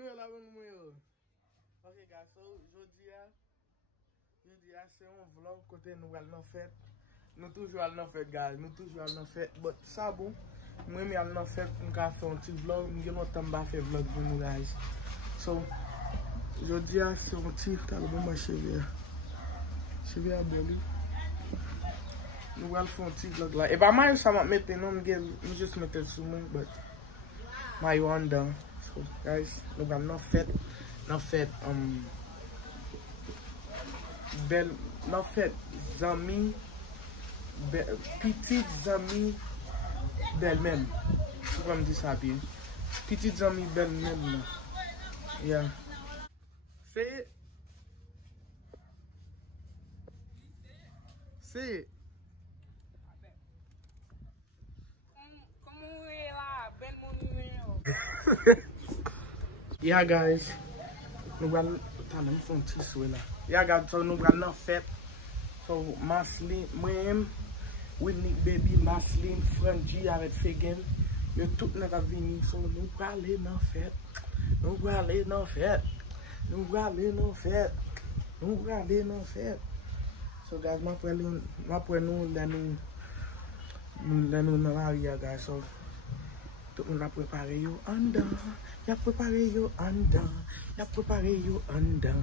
nou la ven mwen yo. Ok guys, so jodi a se yon vlog kote nou al nan fèt. Nou toujou al nan fèt guys, nou toujou al nan fèt. But sa bon, mwen mi al nan fèt, mwen ka fè un ti vlog, mwen gen nou tamba fè vlog pou nou guys. So, jodi a se yon ti, talbo mwen cheve. Cheve a boli. Nou al fè un ti vlog la. E ba mayo sa mat mette, non mwen just mette sou mwen, but mayo an dan. So guys, nou al nan fèt. Nan fèt Zanmi, pitit Zanmi bel men. Sou kwa m di sa bi. Pitit Zanmi bel men nan. Yeah. Say it. Say it. Yeah guys. Nou gwa talem fon ti sou la. Ya guys, so nou gwa nan fèt. So Maslin, mwen, Winnie baby, Maslin, Franji avet Fegen. Yo tout net a vini. So nou gwa ale nan fèt. Nou gwa ale nan fèt. Nou gwa ale nan fèt. Nou gwa ale nan fèt. So guys, ma pre nou nan aria guys. So tout moun a prepare yo andan. Ya prepare yo andan. Ya prepare yo andan.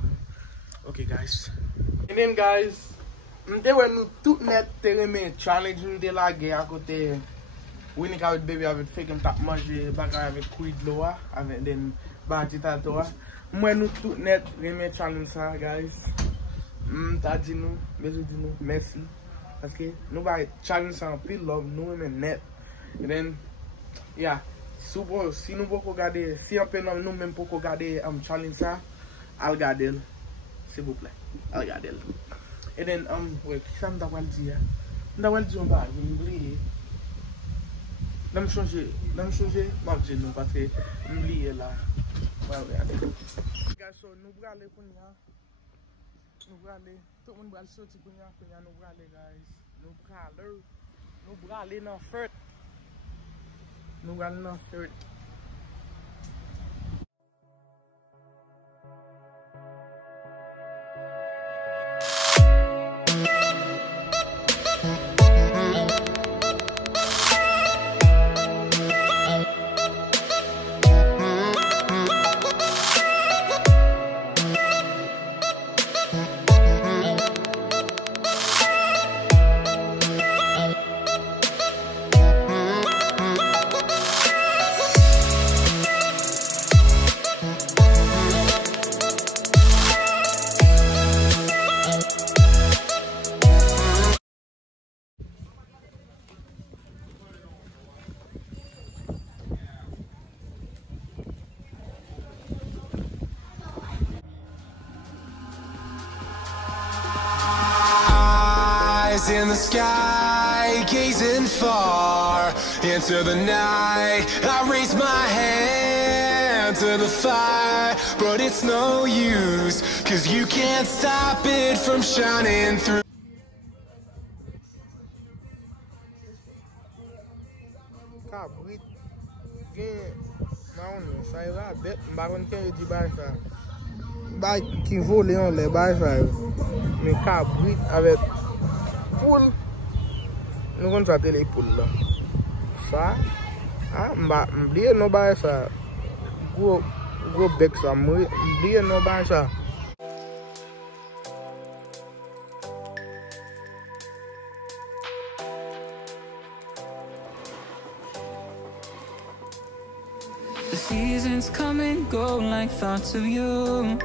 Ok guys. And then guys, mde wè nou tout net te reme challenge mde la ge akote Winnie avet baby avet Fegen tap manje bagay avet kuid lo a. Avet den bati tato a. Mwen nou tout net reme challenge sa guys. Ta di nou, bezo di nou, merci. Paske nou ba challenge sa an pil love, nou reme net. And then, yeah. Si nou poko gade, si anpe nou men poko gade challenge sa, al gade el. S'il vous plaît, al gade el. E den, wè, ki sa mda wal di ya? Mda wal di yon bag, yon oubliye. Nam chanje, mab di nou, patre oubliye la. Wè, ade. Guys, so nou brale koun ya. Nou brale, tout moun brale soti koun ya nou brale guys. Nou brale nan fèt. Nou brale nan fèt. In the sky, gazing far into the night, I raise my hand to the fire, but it's no use, 'cause you can't stop it from shining through. Kabrit gen nan sa yon bet mbaron ken yo di bay sa. Bay ki vole yon le bay sa yo. Men kabrit avet poule. Nou kon trate le poule la. Sa, mbliye no bay sa. Go bek sa, mbliye no bay sa. The seasons come and go like thoughts of you.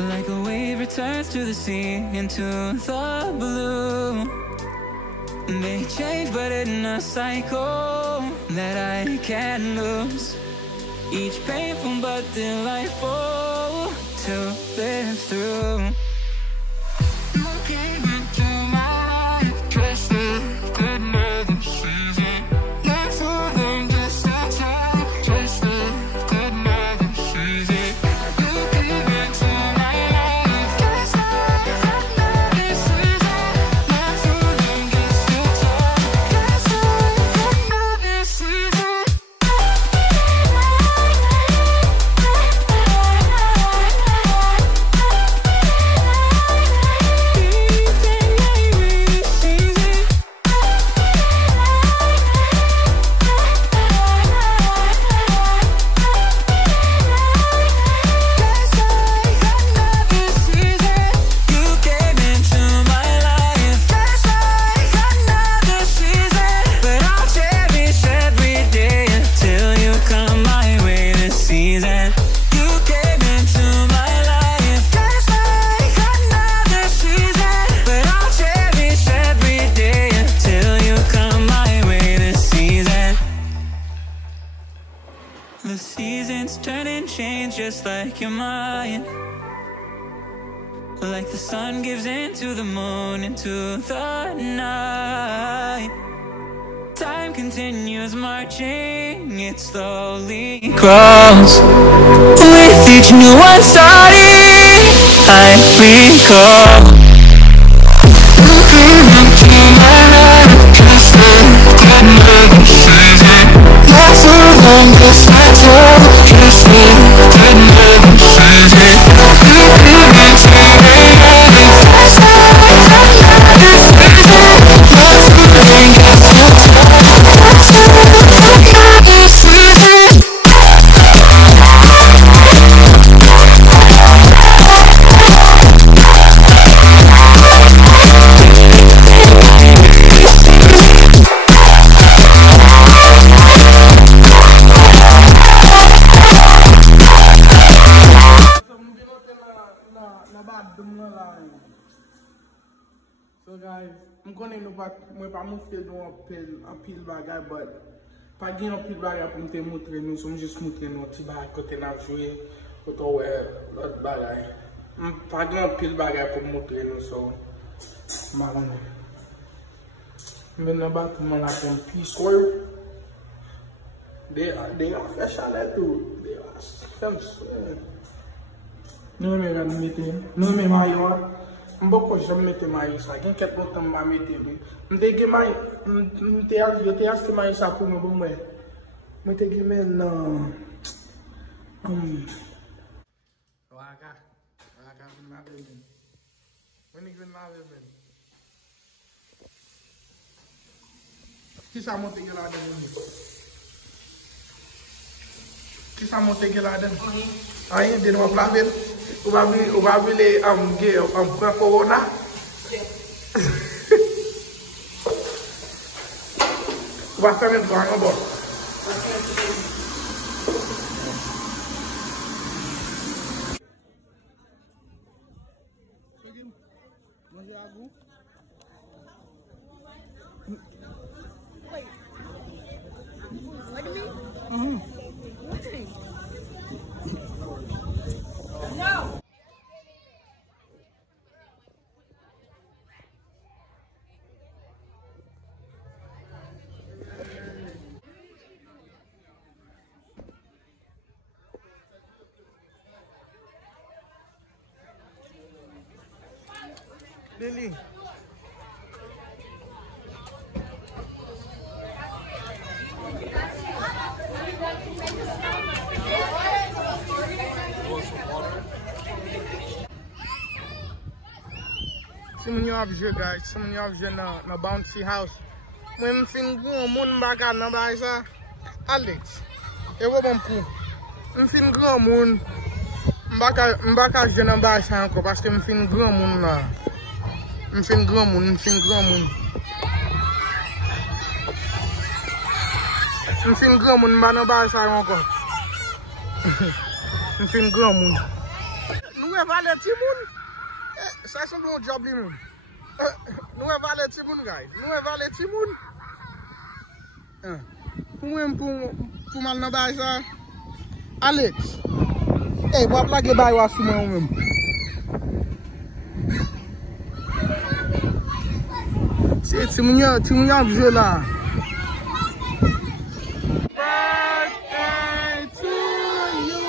Like a wave returns to the sea, into the blue. They change but in a cycle that I can't lose. Each painful but delightful to live through. Looking into my life, trust the good mother season. Not for them, just a time, trust the good mother season. Looking into my life, trust the good mother season. Not for them, just a time, trust the good mother season. seasons turn and change just like your mind. Like the sun gives into the moon, into the night. Time continues marching, it slowly grows. With each new one starting, I recall. You came into my life, just like I'd never seen it. Not for long, just like love, just like I'd never seen it. You came into my life, just like I'd never seen it. Not for long, just like So guys, I'm gonna know pas pas montrer nous un pile bagage, but pas gain un pile bagage pour me montrer nous, sommes juste montrer nous petit bagage côté n'a jouer auto l'autre bagage. Pas gain un pile bagage pour montrer nous so marron. Maintenant bâtiment là pour pissoir. They are fait chalet tout. They are fence. Nous me regarde mettez, nous me maillot. Mboko jamais mettre maïs ça, quelqu'un qui peut me mettre. M'dégué maïs, m'te acheté maïs ça pour me bon moi. M'te guimé non. Waka vin laver men. When ik vin laver men. Qui ça monte que là dedans? Qui ça monte que là dedans? Aí de novo laver. O bagulho é pré corona. O bastamento do ano bom. Lily. Some new objet guys, some new objet na bouncy house. When fin go moun baka na ba isa Alex. E wo bon pou. M'fin grand moun m'baka je na ba isa encore parce que m'fin grand moun là. M'fin grand moun. M'fin grand moun m'ba na ba isa encore. M'fin grand moun. Nous évaluer ti moun. Ça c'est un job li moun. Nous évaluer ti moun guys. Nous évaluer ti moun. Pour mal na ba isa Alex. Eh, wap la ge bay wa soumen ou même. C'est ti moun jeu là. Birthday to you.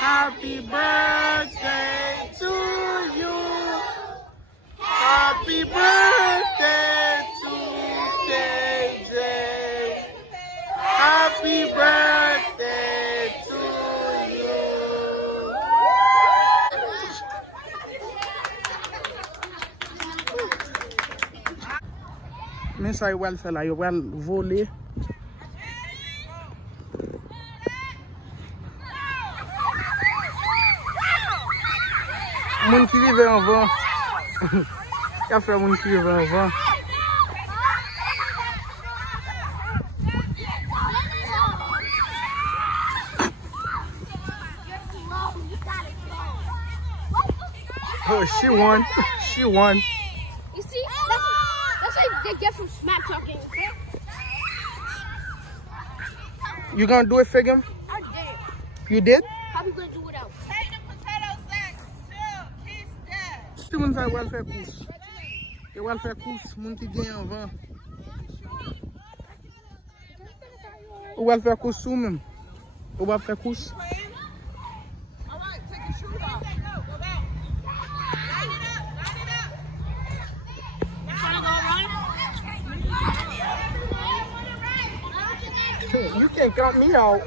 Happy birthday to you. Happy birthday to KJ. Happy birthday to you. Mais ça est well fait là, il est well volé. Moun qui vive en vent. Il a fait moun qui vive en vent. Oh, she won. She won. You see, that's what they get from smack talking. You gonna do it for him? You did? How we gonna do without? Take the potato sacks. Chill. Keep that. Tout le monde va wel faire course. Et va faire course, moun qui gagne en vent. Ou va faire course sous même. Ou va faire course. All right, take your shoes off. Go back. Line it up. You can't count me out.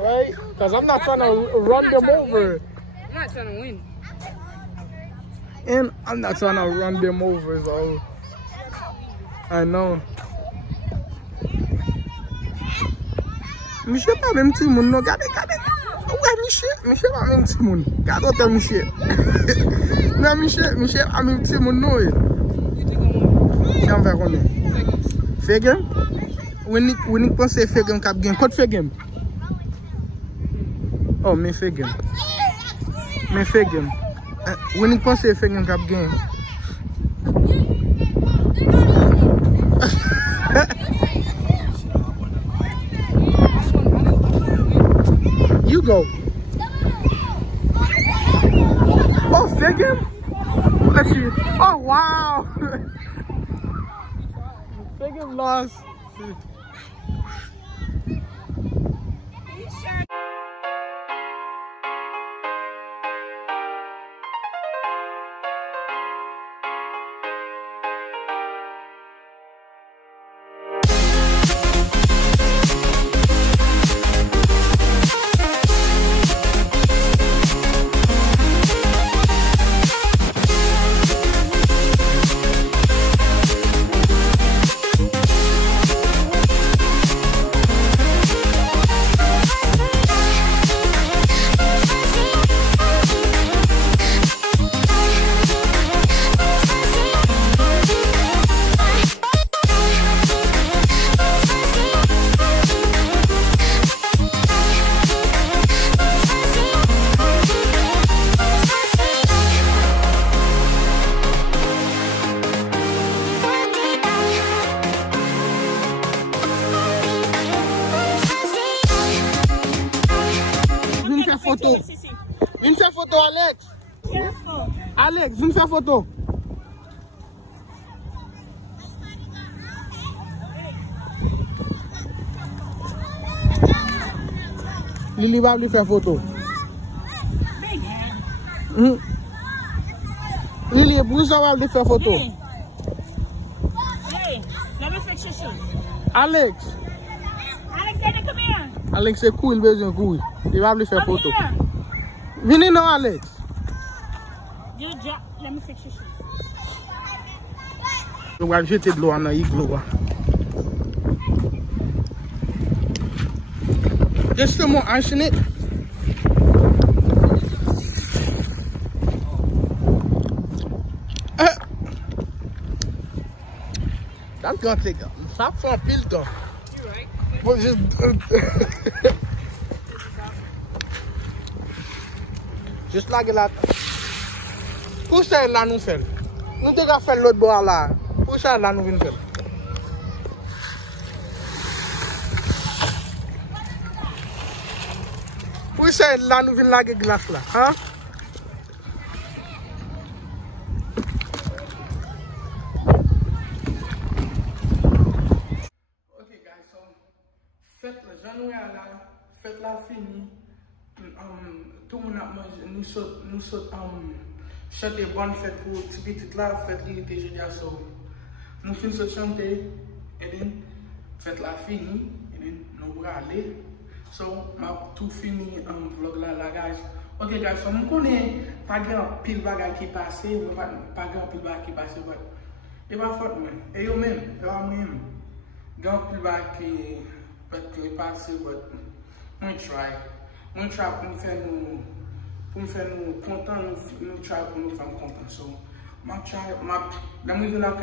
Right? Because I'm not trying to run them over. I'm not trying to win. And I'm not trying to run them over, so I know. Michel pas même petit moun, non, regardez. Ouais, Michel pas même petit moun. Regardez Michel. Non, Michel pas même petit moun, non. Qui en va connaître? Fait game? When you pense fait game cap game, quoi fait game? Oh, mais fait game. Mais fait game. When you pense fait game cap game. You go. Oh, fait game? Let's see. Oh, wow. Fait game lost. Viens faire photo, Alex. Alex, viens faire photo. Lily va lui faire photo. Lily, Bruce va lui faire photo. Hey, let me fix your shoes. Alex. Alexander, come here. Alex, c'est cool, il besoin cool. Il va lui faire Come photo. here. Venez non, Alex. You drop. Let me fix your shoes. On va jeter de l'eau dans l'igloo. There's still more ice in it. That's gonna take a stop for a pill though. You right? But just just like that. Pour ça là nous fait. Nous devons faire l'autre bord là. Pour ça là nous venons faire. Pour ça là nous venons laguer glace là, hein? Okay guys, so fête le janvier là, fête là fini. Tout le monde a mangé, nous sommes chanter bonne fête pour petit là, fête qui était jeudi à so. Nous finissons de chanter, et then fête là fini, et then nous allons aller. So, m'a tout fini vlog là guys. Ok guys, so je connais pas grand pile bagay qui passe, pas grand pile bagay qui passe, mais il va faire moi. Et yo même, yo même. Grand pile bagay qui peut passer, mais moi try pour me faire nous contents, nous try pour nous faire contents. So, dans mes vidéos là,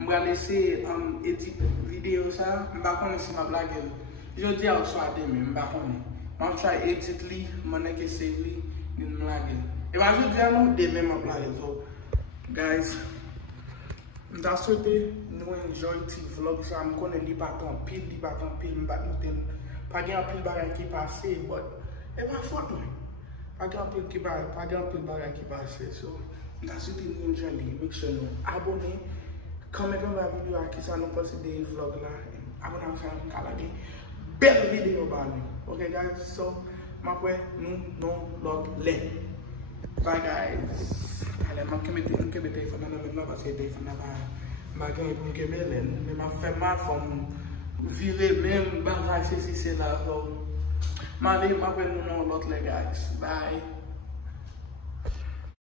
je vais laisser éditer vidéo ça, je vais connaître si ma blague. Je dis à toi demain, je vais connaître. Je vais éditer, je vais essayer de me blague. Et je dis à nous demain ma blague. So, guys, je souhaite nous enjoy ce vlog ça, je connais les bâtons pile, je vais pas de pile bagage qui passe, but et pas faute moi. Pas de pile bagage qui passe. So, that's it in journey. Make sure you abonner, comment la vidéo qui ça nous passe des vlogs là. Abonnez-vous sur le canal. Belle vidéo par nous. Okay guys, so m'après nous non log les. Bye guys. Allez, je vais mettre le téléphone maintenant parce que le téléphone n'a pas gagné pour me mettre. Mais m'a fait mal pour virer même bagage c'est là. So, m'appelle nous non l'autre les guys. Bye.